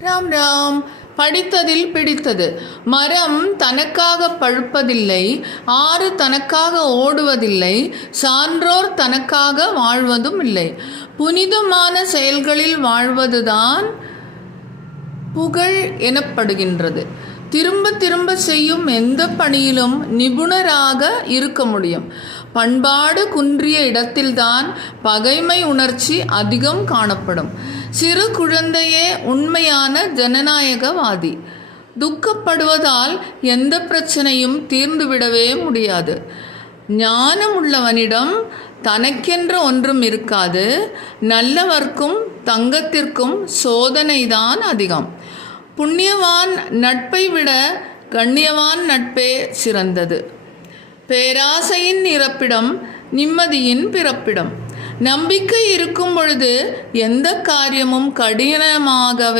ராம் ராம். படித்ததில் பிடித்தது. மரம் தனக்காக பழுப்பதில்லை, ஆறு தனக்காக ஓடுவதில்லை, சான்றோர் தனக்காக வாழ்வதும் இல்லை. புனிதமான செயல்களில் வாழ்வதுதான் புகழ் எனப்படுகின்றது. திரும்ப திரும்ப செய்யும் எந்த பணியிலும் நிபுணராக இருக்க முடியும். பண்பாடு குன்றிய இடத்தில்தான் பகைமை உணர்ச்சி அதிகம் காணப்படும். சிறு குழந்தையே உண்மையான ஜனநாயகவாதி. துக்கப்படுவதால் எந்த பிரச்சனையும் தீர்ந்துவிடவே முடியாது. ஞானம் உள்ளவனிடம் தனக்கென்று ஒன்றும் இருக்காது. நல்லவர்க்கும் தங்கத்திற்கும் சோதனைதான் அதிகம். புண்ணியவான் நட்பை விட கண்ணியவான் நட்பே சிறந்தது. பேராசையின் இருப்பிடம் நிம்மதியின் பிறப்பிடம். நம்பிக்கை இருக்கும் பொழுது எந்த காரியமும் கடினமாகவே